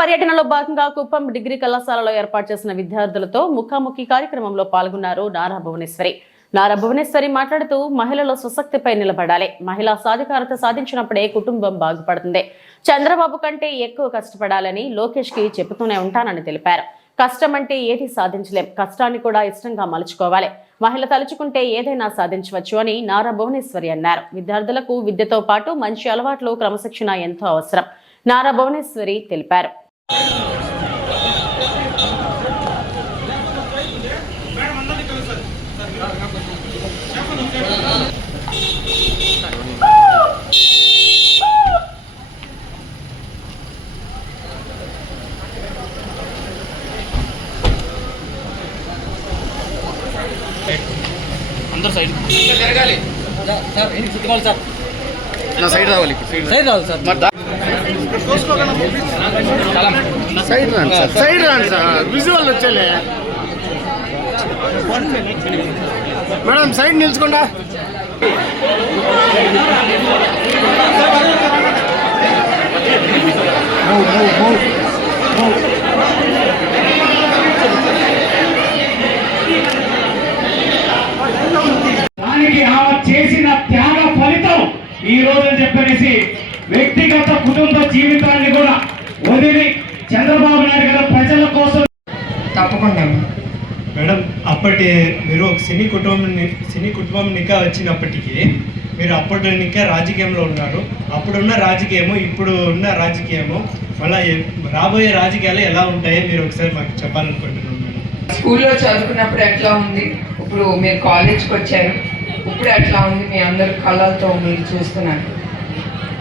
పర్యటనలో భాగంగా కుప్పం డిగ్రీ కళాశాలలో ఏర్పాటు చేసిన విద్యార్థులతో ముఖాముఖి కార్యక్రమంలో పాల్గొన్నారు నారా భువనేశ్వరి. నారా భువనేశ్వరి మాట్లాడుతూ మహిళల స్వశక్తిపై నిలబడాలి, మహిళా సాధికారత సాధించినప్పుడే కుటుంబం బాగుపడుతుంది, చంద్రబాబు కంటే ఎక్కువ కష్టపడాలని లోకేష్ కి చెబుతూనే ఉంటానని తెలిపారు. కష్టం అంటే ఏది సాధించలేం, కష్టాన్ని కూడా ఇష్టంగా మలుచుకోవాలి, మహిళ తలుచుకుంటే ఏదైనా సాధించవచ్చు అని నారా భువనేశ్వరి అన్నారు. విద్యార్థులకు విద్యతో పాటు మంచి అలవాట్లు, క్రమశిక్షణ ఎంతో అవసరం నారా భువనేశ్వరి తెలిపారు. अंदर साइड తిరగాలి సార్ ఇది చుట్టుకోవాలి సార్ నా సైడ్ రావాలి సైడ్ రావాలి సార్ సైడ్ రండి సార్ సైడ్ రండి సార్ విజువల్ వచ్చేలే మేడం సైడ్ నిల్చుకోండా చేసిన త్యాగ ఫలితం ఈ రోజు చెప్పనేసి వ్యక్తిగత కుటుంబ జీవితాన్ని కూడా వదిలి చంద్రబాబు నాయుడు గారు ప్రజల కోసం తప్పకుండా మేడం. అప్పటి మీరు ఒక సినీ కుటుంబం నికా వచ్చినప్పటికీ మీరు అప్పటి నికా రాజకీయంలో ఉన్నారు. అప్పుడున్న రాజకీయము ఇప్పుడు ఉన్న రాజకీయము మళ్ళీ రాబోయే రాజకీయాలు ఎలా ఉంటాయో మీరు ఒకసారి మాకు చెప్పాలనుకుంటున్నాను మేడం. స్కూల్లో చదువుకున్నప్పుడు ఎట్లా ఉంది, ఇప్పుడు మీరు కాలేజ్కి వచ్చారు, ఇప్పుడు ఎట్లా ఉంది, మీ అందరి కళ్ళతో మీరు చూస్తున్నారు.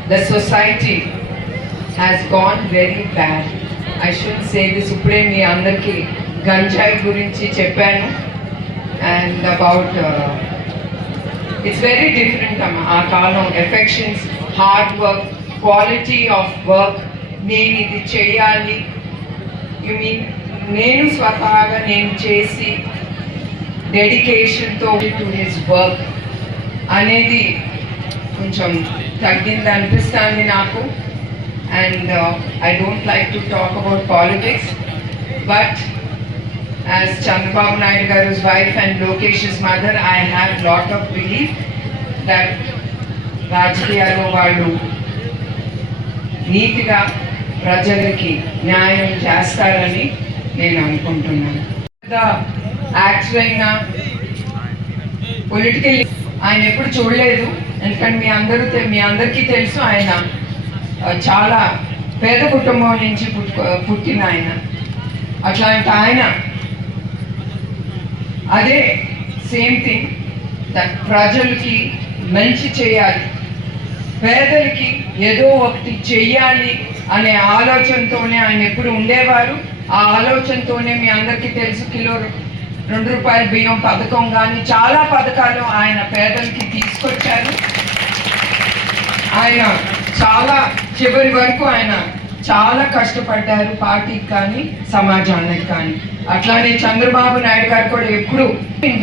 The society has gone very bad. I should say this. ఇప్పుడే మీ అందరికీ గంజాయి గురించి చెప్పాను. And about it's very different అమ్మా. ఆ కాలం affections, hard work, quality of work, నేను ఇది చేయాలి, యు మీన్ నేను స్వతహాగా నేను చేసి డెడికేషన్తో టు హిస్ వర్క్ అనేది కొంచెం తగ్గింది అనిపిస్తుంది నాకు. And I don't like to talk about politics, but as Chandrababu Naidu గారు's wife and Lokesh's mother, I have lot of belief that రాజకీయాల్లో వాళ్ళు నీతిగా ప్రజలకి న్యాయం చేస్తారని నేను అనుకుంటున్నాను. యాక్టర్ అయినా పొలిటికల్ ఆయన ఎప్పుడు చూడలేదు, ఎందుకంటే మీ అందరికీ తెలుసు ఆయన చాలా పేద కుటుంబం నుంచి పుట్టిన ఆయన. అట్లాంటి ఆయన అదే సేమ్ థింగ్ దట్ ప్రజలకి మంచి చేయాలి, పేదలకి ఏదో ఒకటి చెయ్యాలి అనే ఆలోచనతోనే ఆయన ఎప్పుడు ఉండేవారు. ఆ ఆలోచనతోనే మీ అందరికీ తెలుసు కిలో ₹2 బియ్యం పథకం కానీ చాలా పథకాలు ఆయన పేదలకి తీసుకొచ్చారు. ఆయన చాలా చివరి వరకు ఆయన చాలా కష్టపడ్డారు, పార్టీకి కానీ సమాజానికి కానీ. అట్లానే చంద్రబాబు నాయుడు గారు కూడా ఎప్పుడు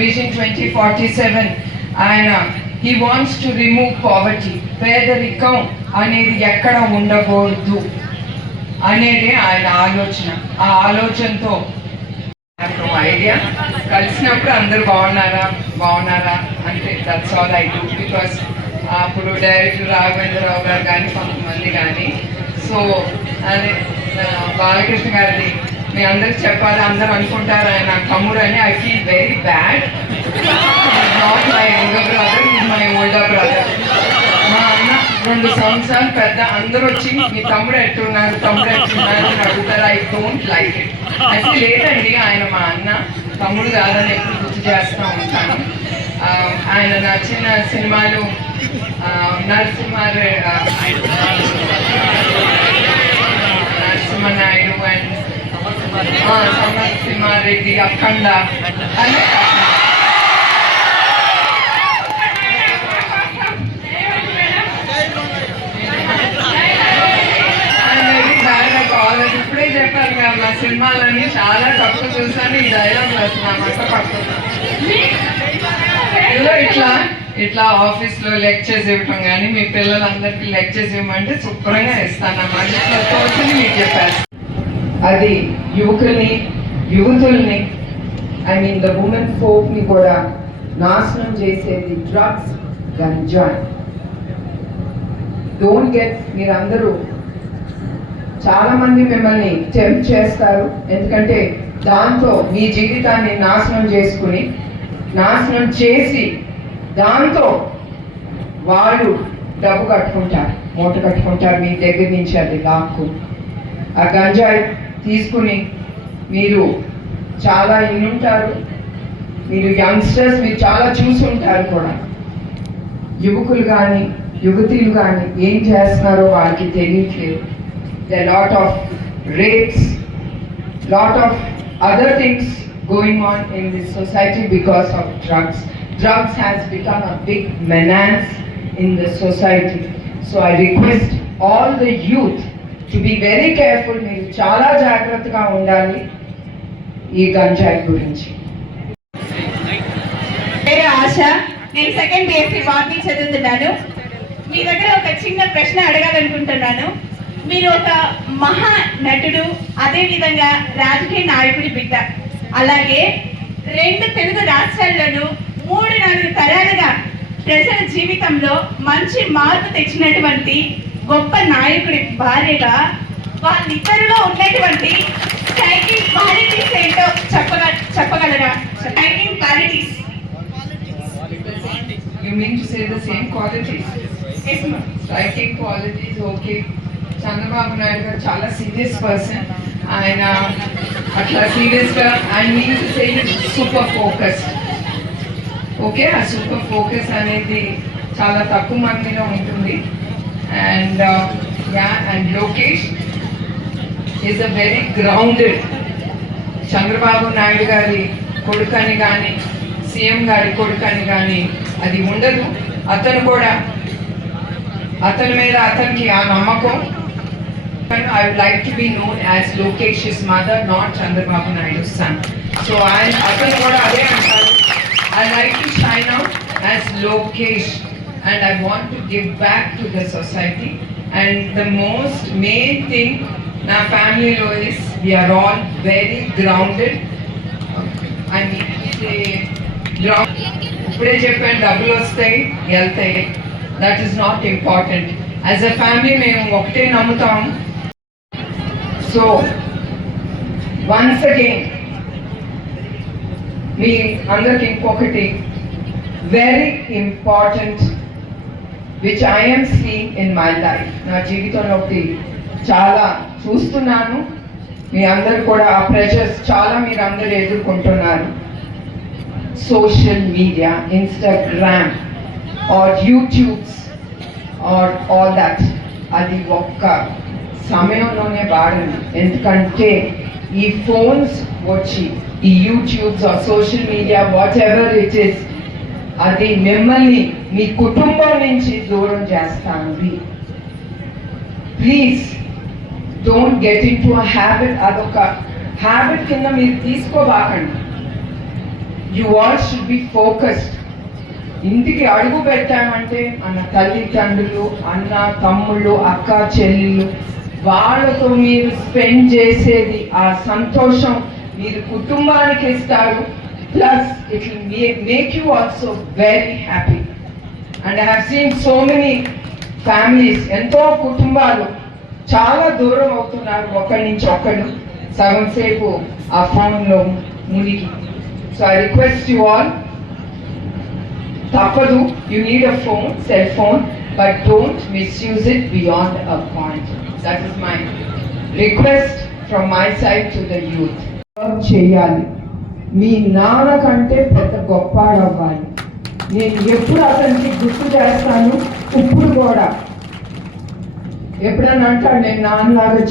విజన్ 2047 ఆయన he wants to remove poverty, పేదరికం అనేది ఎక్కడ ఉండకూడదు అనేదే ఆయన ఆలోచన. ఆ ఆలోచనతో ఐడియా కలిసినప్పుడు అందరూ బాగున్నారా అంటే that's all I do. Because అప్పుడు డైరెక్టర్ రాఘవేంద్రరావు గారు కానీ కొంతమంది కానీ, సో అదే బాలకృష్ణ గారిది మీ అందరికి చెప్పాలి, అందరూ అనుకుంటారు ఆయన తమ్ముడు అని. I feel very bad. Not my younger brother, is my older brother. మా అన్న 2 సంవత్సరాలు పెద్ద. అందరూ వచ్చి మీ తమ్ముడు ఎట్టున్నారు అని అడుగుతారు. I don't like it. అయితే లేదండి, ఆయన మా అన్న, తమ్ముడు కాదని ఎప్పుడు గుర్తు చేస్తూ ఉంటాను. ఆయన నచ్చిన సినిమాలు నరసింహానాయుడు అండ్ సమరసింహారెడ్డి, అఖండ అని ఇప్పుడే చెప్పాను కదా, మా సినిమాలన్నీ చాలా తక్కువ చూసాను. ఈ డైలాగ్ వస్తున్నామంట పడుతున్నాను. ఇట్లా ఆఫీస్లో లెక్చర్స్ ఇవ్వటం కానీ మీ పిల్లలందరికీ లెక్చర్స్ ఇవ్వమంటే శుభ్రంగా ఇస్తాను. అన్నమాట ఇట్లా తోచింది మీకు చెప్పాను. అది యువకుల్ని యువతుల్ని ద ఉమెన్ ఫోక్ని కూడా నాశనం చేసేది డ్రగ్స్, గంజాయి. డోంట్ గెట్, మీరందరూ చాలా మంది మిమ్మల్ని టెంప్ట్ చేస్తారు, ఎందుకంటే దాంతో మీ జీవితాన్ని నాశనం చేసి దాంతో వాళ్ళు డబ్బు కట్టుకుంటారు, మూట కట్టుకుంటారు మీ దగ్గర నుంచి. అది లాక్కు ఆ గంజాయి తీసుకుని మీరు చాలా ఇన్నుంటారు, మీరు యంగ్స్టర్స్ మీరు చాలా చూసుంటారు కూడా. యువకులు కానీ యువతీలు కానీ ఏం చేస్తున్నారో వాళ్ళకి తెలియట్లేదు. The lot of rapes, lot of other things going on in this society because of drugs. Drugs has become a big menace in the society. So I request all the youth to be very careful. మీరు చాలా జాగ్రత్తగా ఉండాలి ఈ గంజాయి గురించి. పేరు ఆశ, నేను second BSc botany చదువుతున్నాను. మీ దగ్గర ఒక చిన్న ప్రశ్న అడగాలనుకుంటున్నాను. మీరు ఒక మహా నటుడు, అదేవిధంగా రాజకీయ నాయకుడి బిడ్డ, అలాగే 2 తెలుగు రాష్ట్రాల్లోనూ 3-4 తరాలుగా ప్రజల జీవితంలో మంచి మార్పు తెచ్చినటువంటి గొప్ప నాయకుడి భార్యగా వాళ్ళిద్దరిలో ఉన్నటువంటి స్ట్రైకింగ్ క్వాలిటీస్ ఏంటో చెప్పగలరా? Striking qualities. You mean to say the same qualities? Yes, ma'am. Striking qualities, okay. Chandrababu Naidu గారు చాలా సీరియస్ పర్సన్. ఆయన అట్లా సీరియస్గా I mean to say super focus. Okay, ఆ సూపర్ ఫోకస్ అనేది చాలా తక్కువ మందిలో ఉంటుంది. And and Lokesh is a very grounded. Chandrababu Naidu గారి కొడుకని కానీ సీఎం గారి కొడుకని కానీ అది ఉండదు. అతను కూడా అతని మీద అతనికి ఆ నమ్మకం. I would like to be known as Lokesh's mother, not Chandrababu Naidu's son. So అతను కూడా అదే అంటారు. I like to shine out as Lokesh and I want to give back to the society. And the most main thing na family lo is we are all very grounded. I mean say ground. ఇప్పుడే చెప్పాను డబ్బులు వస్తాయి వెళ్తాయి, that is not important. As a family మేము ఒకటే నమ్ముతాం. So once again మీ అందరికి ఇంకొకటి very important which I am seeing in my life. నా జీవితంలో ఒకటి చాలా చూస్తున్నాను. మీ అందరు కూడా ఆ ప్రెషర్స్ చాలా మీరు అందరు ఎదుర్కొంటున్నారు. Social media, Instagram or YouTubes or all that, అది ఒక్క సమయంలోనే వాడండి. ఎందుకంటే ఈ ఫోన్స్ వచ్చి ఈ YouTubes or social media whatever it is, అది మిమ్మల్ని మీ కుటుంబం నుంచి దూరం చేస్తుంది. Please don't get into a habit. అదొక హ్యాబిట్ కింద మీరు తీసుకోవాకండి. You all should be focused. ఇంటికి అడుగు పెట్టామంటే మన తల్లిదండ్రులు, అన్న తమ్ముళ్ళు, అక్క చెల్లెళ్ళు, వాళ్ళతో మీరు స్పెండ్ చేసేది ఆ సంతోషం మీరు కుటుంబానికి ఇస్తారు. Plus it will make you also very happy. And I have seen so many families, ఎంతో కుటుంబాలు చాలా దూరం అవుతున్నారు ఒకరి నుంచి ఒకరు, సగం సేపు ఆ ఫోన్లో మునిగి. So I request you all, తప్పదు, you need a phone, cell phone, but don't misuse it beyond a point. That is my request from my side to the youth. చేయాలి, మీ నాన్న కంటే పెద్ద గొప్పవాడు అవ్వాలి. నేను ఎప్పుడు అతనికి గుర్తు చేస్తాను. ఇప్పుడు కూడా ఎప్పుడన్నా అంటాడు నేను నాన్నలాగా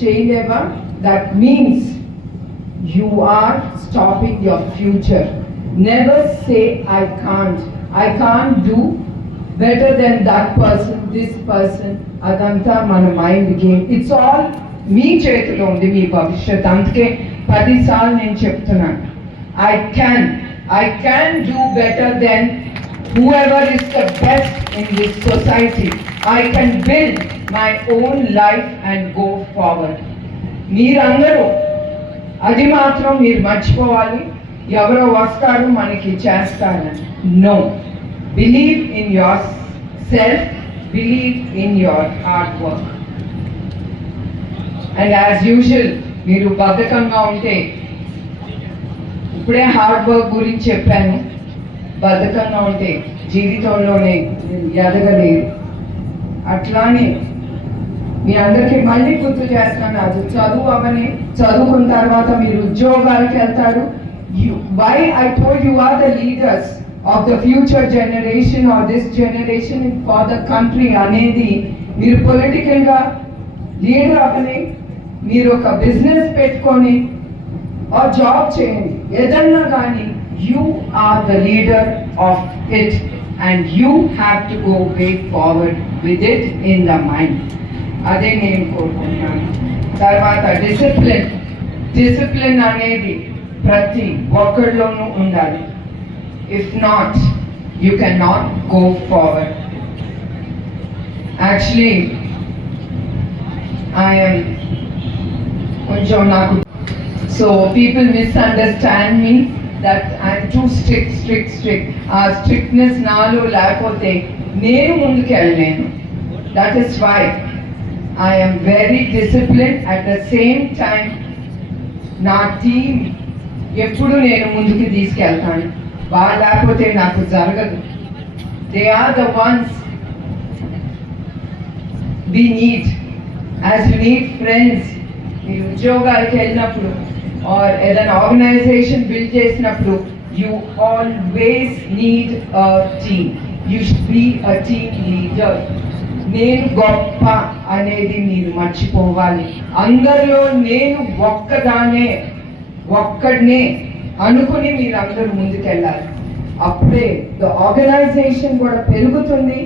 చేయలేవా, that means you are stopping your future. Never say I can't do better than that person, this person. అదంతా మన మైండ్ గేమ్. ఇట్స్ ఆల్ మీ చేతిలో ఉంది మీ భవిష్యత్. అందుకే 10 సార్లు నేను చెప్తున్నాను, I can do better than whoever is the best in this society. I can build my own life and go forward. మీరందరూ అది మాత్రం మీరు మర్చిపోవాలి, ఎవరో వస్తారు మనకి చేస్తారని. No, believe in yourself, believe in your hard work. And as usual మీరు బద్ధకంగా ఉంటే, ఇప్పుడే హార్డ్ వర్క్ గురించి చెప్పాను, బద్ధకంగా ఉంటే జీవితంలోనే ఎదగలేదు. అట్లానే మీ అందరికీ మళ్ళీ గుర్తు చేస్తాను, అది చదువు అవని, చదువుకున్న తర్వాత మీరు ఉద్యోగాలకు వెళ్తారు. Why I told you are the leaders of the future generation are this generation for the country అనేది, మీరు పొలిటికల్గా లీడర్ అవని, మీరు ఒక బిజినెస్ పెట్టుకొని జాబ్ చేయండి, ఏదన్నా కానీ you are the leader of it and you have to go way forward with it in the mind. అదే నేను కోరుకుంటున్నాను. తర్వాత డిసిప్లిన్ అనేది ప్రతి ఒక్కరిలోనూ ఉండాలి. If not, you can not go forward. Actually I'm కొంచెం నాకు, so people misunderstand me that I'm too strict. ఆ స్ట్రిక్ట్నెస్ నాలో లేకపోతే నేను ముందుకు వెళ్ళలేను. That is why I am very disciplined. At the same time, నా టీం ఎప్పుడు నేను ముందుకు తీసుకెళ్తాను. వాళ్ళు లేకపోతే నాకు జరగదు. They are the ones we need. As you need friends, మీరు ఉద్యోగాలకు వెళ్ళినప్పుడు ఆర్ ఏదైనా ఆర్గనైజేషన్ బిల్డ్ చేసినప్పుడు, you always need a team. You should be a team leader. నేను గొప్ప అనేది మీరు మర్చిపోవాలి. అందరిలో నేను ఒక్కడనే అనుకుని మీరు అందరూ ముందుకెళ్ళాలి. అప్పుడే ద ఆర్గనైజేషన్ కూడా పెరుగుతుంది.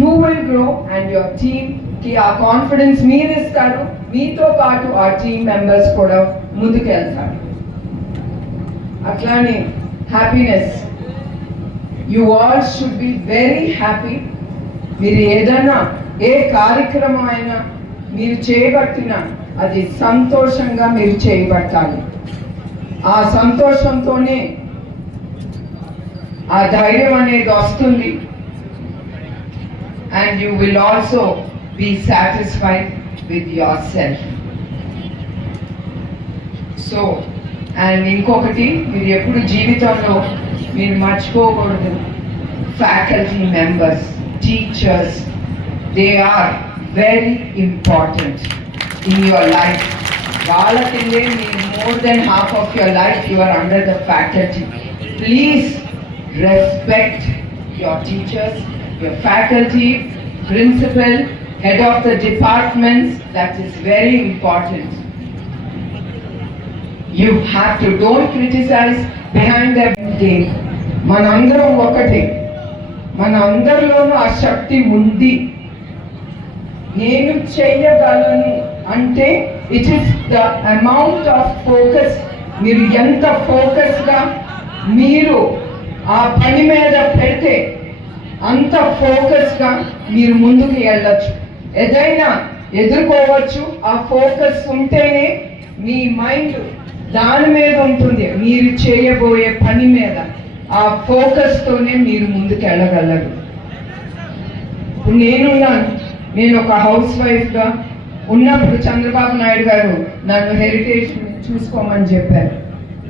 You will grow and your టీమ్కి ఆ కాన్ఫిడెన్స్ మీరు ఇస్తారు. మీతో పాటు ఆ టీమ్ మెంబర్స్ కూడా ముందుకెళ్తారు. అట్లానే happiness, you all should be very happy. మీరు ఏదైనా ఏ కార్యక్రమం అయినా మీరు చేయబట్టినా అది సంతోషంగా మీరు చేయబట్టాలి. ఆ సంతోషంతోనే ఆ ధైర్యం అనేది వస్తుంది. And you will also be satisfied with yourself. So and ఇంకొకటి, మీరు ఎప్పుడు జీవితంలో మీరు మర్చిపోకూడదు, faculty members, teachers, they are very important in your life. More than half of your life you are under the faculty. Please respect your teachers, your faculty, principal, head of the departments. That is very important. You have to, don't criticize behind their game. Manandram okate, మన అందరిలోనూ ఆ శక్తి ఉంది. నేను చేయగలను అంటే it is the amount of focus. మీరు ఎంత ఫోకస్గా మీరు ఆ పని మీద పెడితే అంత ఫోకస్గా మీరు ముందుకు వెళ్ళచ్చు, ఏదైనా ఎదుర్కోవచ్చు. ఆ ఫోకస్ ఉంటేనే మీ మైండ్ దాని మీద ఉంటుంది, మీరు చేయబోయే పని మీద. ఆ ఫోకస్తోనే మీరు ముందుకు వెళ్ళగలరు. ఇప్పుడు నేను ఒక హౌస్ వైఫ్గా ఉన్నప్పుడు చంద్రబాబు నాయుడు గారు నన్ను హెరిటేజ్ చూసుకోమని చెప్పారు.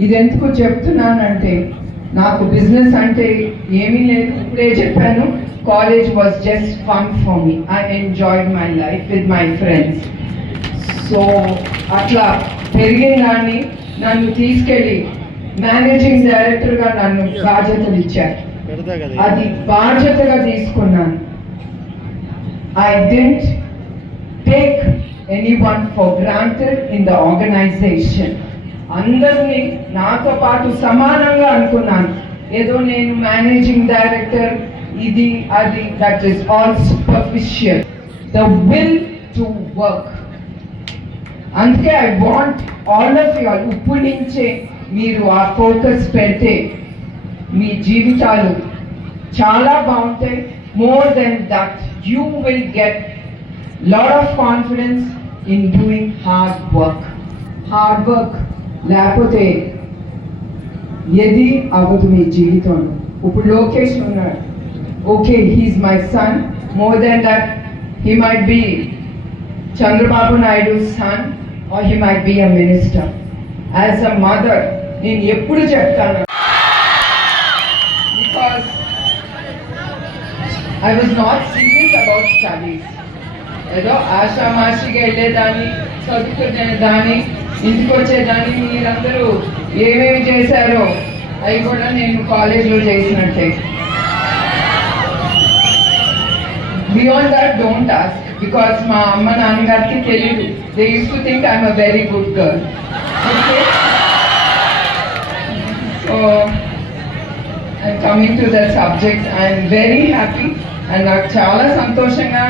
ఇది ఎందుకు చెప్తున్నానంటే, నాకు బిజినెస్ అంటే ఏమీ లేదు. ఇప్పుడే చెప్పాను, college was just fun for me. I enjoyed my life with my friends. So అట్లా పెరిగిన దాన్ని నన్ను తీసుకెళ్ళి మేనేజింగ్ డైరెక్టర్గా నన్ను బాధ్యతలు ఇచ్చారు. అది బాధ్యతగా తీసుకున్నాను. I didn't take anyone for granted in the organization. అందరినీ నాతో పాటు సమానంగా అనుకున్నాను. ఏదో నేను మేనేజింగ్ డైరెక్టర్ ఇది అది, that is all superficial. The will to work. అందుకే I want all of you all ఇప్పుడు నుంచే మీరు ఆ ఫోకస్ పెడితే మీ జీవితాలు చాలా బాగుంటాయి. More than that, you will get lot of confidence in doing hard work. Hard work లేకపోతే ఏది అవ్వదు మీ జీవితంలో. ఇప్పుడు లోకేష్ ఉన్నాడు, okay he's my son, more than that he might be Chandrababu Naidu son or he might be a minister. As a mother నేను ఎప్పుడు చెప్తాను, because I was not serious about studies. ఏదో ఆషామాషిగా వెళ్ళేదాన్ని, చదువుకునేదాన్ని, ఇంటికి వచ్చేదాన్ని. మీరందరూ ఏమేమి చేశారో అవి కూడా నేను కాలేజ్లో చేసినట్టే. Beyond that don't ask, because మా అమ్మ నాన్నగారికి తెలియదు. They use to think I'm a very good girl. Okay, so I'm coming to that subject. I'm very happy and నాకు చాలా సంతోషంగా,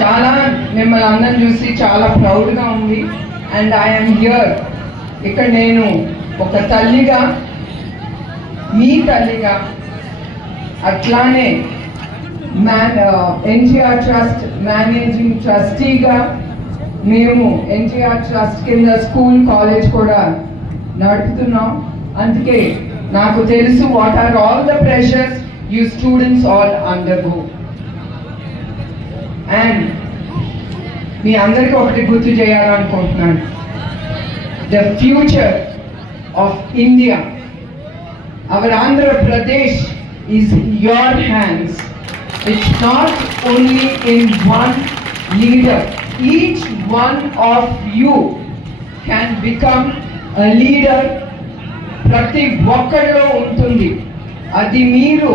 చాలా మిమ్మల్ని అందరం చూసి చాలా ప్రౌడ్గా ఉంది. అండ్ ఐఎమ్ హియర్, ఇక్కడ నేను ఒక తల్లిగా, మీ తల్లిగా, అట్లానే ఎన్టీఆర్ ట్రస్ట్ మేనేజింగ్ ట్రస్టీగా, మేము ఎన్టీఆర్ ట్రస్ట్ కింద స్కూల్ కాలేజ్ కూడా నడుపుతున్నాం. అందుకే నాకు తెలుసు what are all the pressures you students all undergo. And మీ అందరికీ ఒకటి గుర్తు చేయాలనుకుంటున్నాను, the future of India, our Andhra Pradesh is in your hands. It's not only in one leader. Each one of you can become a leader. ప్రతి ఒక్కరిలో ఉంటుంది. అది మీరు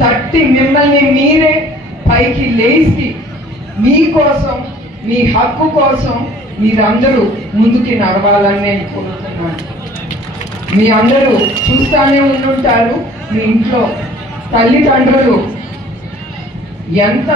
తట్టి మిమ్మల్ని మీరే పైకి లేచి మీకోసం, మీ హక్కు కోసం మీరందరూ ముందుకి నడవాలని నేను కోరుతున్నాను. మీ అందరూ చూస్తూనే ఉంటుంటారు, మీ ఇంట్లో తల్లిదండ్రులు ఎంత